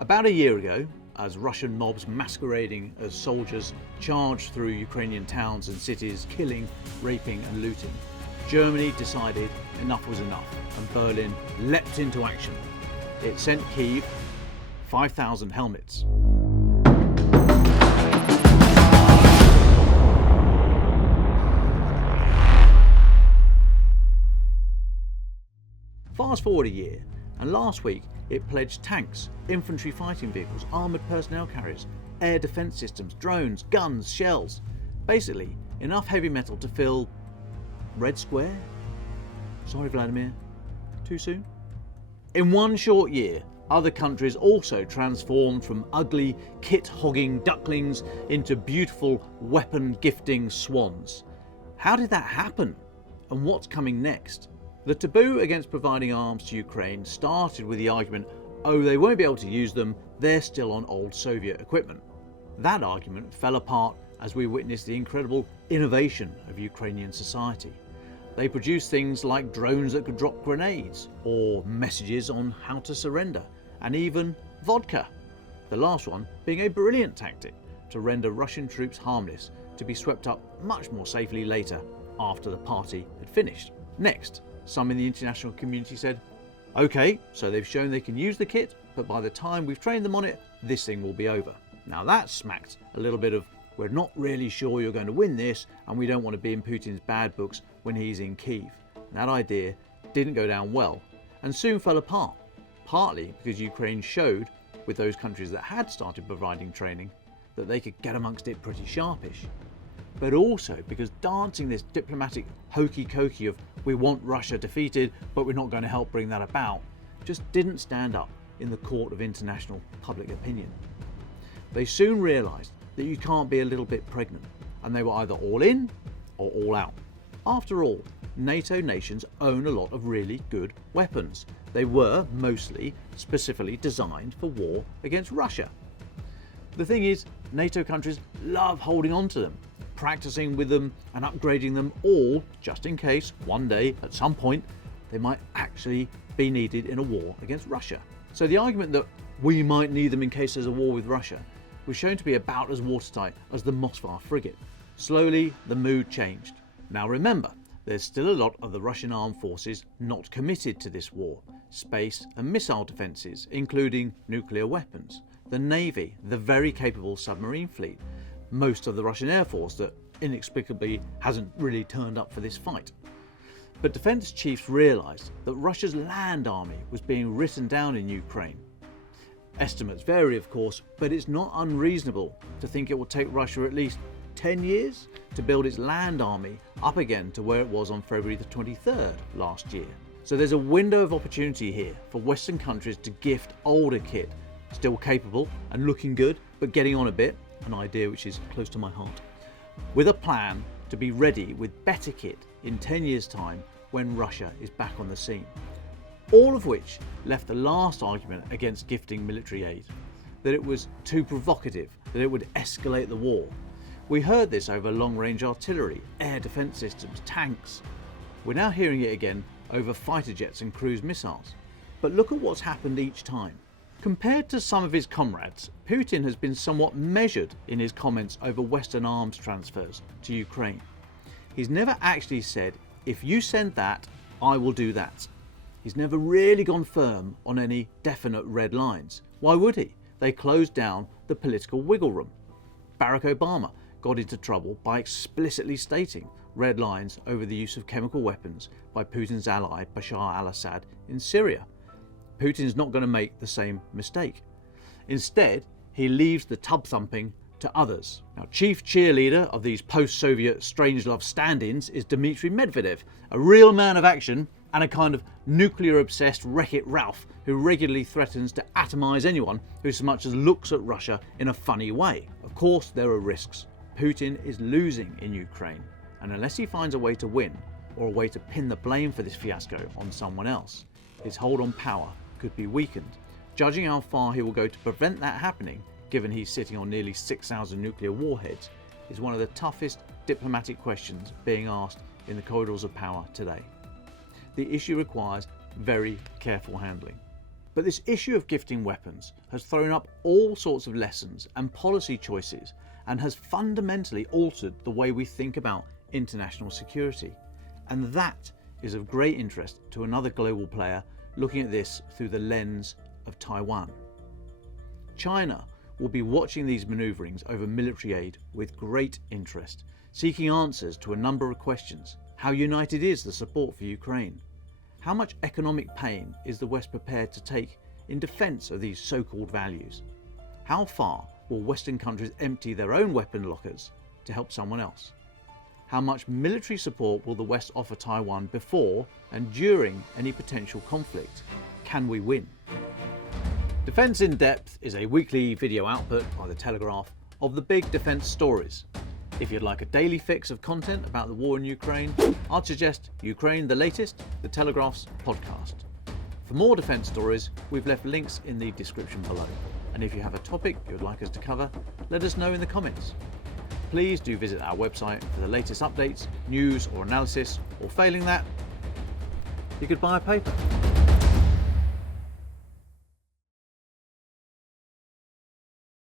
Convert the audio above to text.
About a year ago, as Russian mobs masquerading as soldiers charged through Ukrainian towns and cities, killing, raping and looting, Germany decided enough was enough and Berlin leapt into action. It sent Kyiv 5,000 helmets. Fast forward a year, and last week it pledged tanks, infantry fighting vehicles, armoured personnel carriers, air defence systems, drones, guns, shells. Basically, enough heavy metal to fill Red Square? Sorry, Vladimir, too soon? In one short year, other countries also transformed from ugly, kit-hogging ducklings into beautiful, weapon-gifting swans. How did that happen? And what's coming next? The taboo against providing arms to Ukraine started with the argument, oh, they won't be able to use them, they're still on old Soviet equipment. That argument fell apart as we witnessed the incredible innovation of Ukrainian society. They produced things like drones that could drop grenades, or messages on how to surrender, and even vodka. The last one being a brilliant tactic to render Russian troops harmless, to be swept up much more safely later after the party had finished. Next, some in the international community said, okay, so they've shown they can use the kit, but by the time we've trained them on it, this thing will be over. Now that smacked a little bit of, we're not really sure you're going to win this, and we don't want to be in Putin's bad books when he's in Kyiv. That idea didn't go down well, and soon fell apart, partly because Ukraine showed, with those countries that had started providing training, that they could get amongst it pretty sharpish. But also because dancing this diplomatic hokey-cokey of we want Russia defeated, but we're not going to help bring that about, just didn't stand up in the court of international public opinion. They soon realised that you can't be a little bit pregnant, and they were either all in or all out. After all, NATO nations own a lot of really good weapons. They were mostly specifically designed for war against Russia. The thing is, NATO countries love holding on to them, practicing with them and upgrading them all just in case one day at some point they might actually be needed in a war against Russia. So the argument that we might need them in case there's a war with Russia was shown to be about as watertight as the Moskva frigate. Slowly the mood changed. Now remember, there's still a lot of the Russian armed forces not committed to this war. Space and missile defences, including nuclear weapons, the Navy, the very capable submarine fleet, most of the Russian Air Force that inexplicably hasn't really turned up for this fight. But defence chiefs realised that Russia's land army was being written down in Ukraine. Estimates vary, of course, but it's not unreasonable to think it will take Russia at least 10 years to build its land army up again to where it was on February the 23rd last year. So there's a window of opportunity here for Western countries to gift older kit, still capable and looking good, but getting on a bit, an idea which is close to my heart, with a plan to be ready with better kit in 10 years' time when Russia is back on the scene. All of which left the last argument against gifting military aid, that it was too provocative, that it would escalate the war. We heard this over long-range artillery, air defence systems, tanks. We're now hearing it again over fighter jets and cruise missiles. But look at what's happened each time. Compared to some of his comrades, Putin has been somewhat measured in his comments over Western arms transfers to Ukraine. He's never actually said, if you send that, I will do that. He's never really gone firm on any definite red lines. Why would he? They closed down the political wiggle room. Barack Obama got into trouble by explicitly stating red lines over the use of chemical weapons by Putin's ally Bashar al-Assad in Syria. Putin's not going to make the same mistake. Instead, he leaves the tub thumping to others. Now, chief cheerleader of these post-Soviet strangelove stand-ins is Dmitry Medvedev, a real man of action and a kind of nuclear-obsessed Wreck-It Ralph who regularly threatens to atomise anyone who so much as looks at Russia in a funny way. Of course, there are risks. Putin is losing in Ukraine, and unless he finds a way to win, or a way to pin the blame for this fiasco on someone else, his hold on power could be weakened. Judging how far he will go to prevent that happening, given he's sitting on nearly 6,000 nuclear warheads, is one of the toughest diplomatic questions being asked in the corridors of power today. The issue requires very careful handling. But this issue of gifting weapons has thrown up all sorts of lessons and policy choices and has fundamentally altered the way we think about international security. And that is of great interest to another global player looking at this through the lens of Taiwan. China will be watching these manoeuvrings over military aid with great interest, seeking answers to a number of questions. How united is the support for Ukraine? How much economic pain is the West prepared to take in defence of these so-called values? How far will Western countries empty their own weapon lockers to help someone else? How much military support will the West offer Taiwan before and during any potential conflict? Can we win? Defence in Depth is a weekly video output by the Telegraph of the big defence stories. If you'd like a daily fix of content about the war in Ukraine, I'd suggest Ukraine the Latest, the Telegraph's podcast. For more defence stories, we've left links in the description below. And if you have a topic you'd like us to cover, let us know in the comments. Please do visit our website for the latest updates, news or analysis, or failing that, you could buy a paper.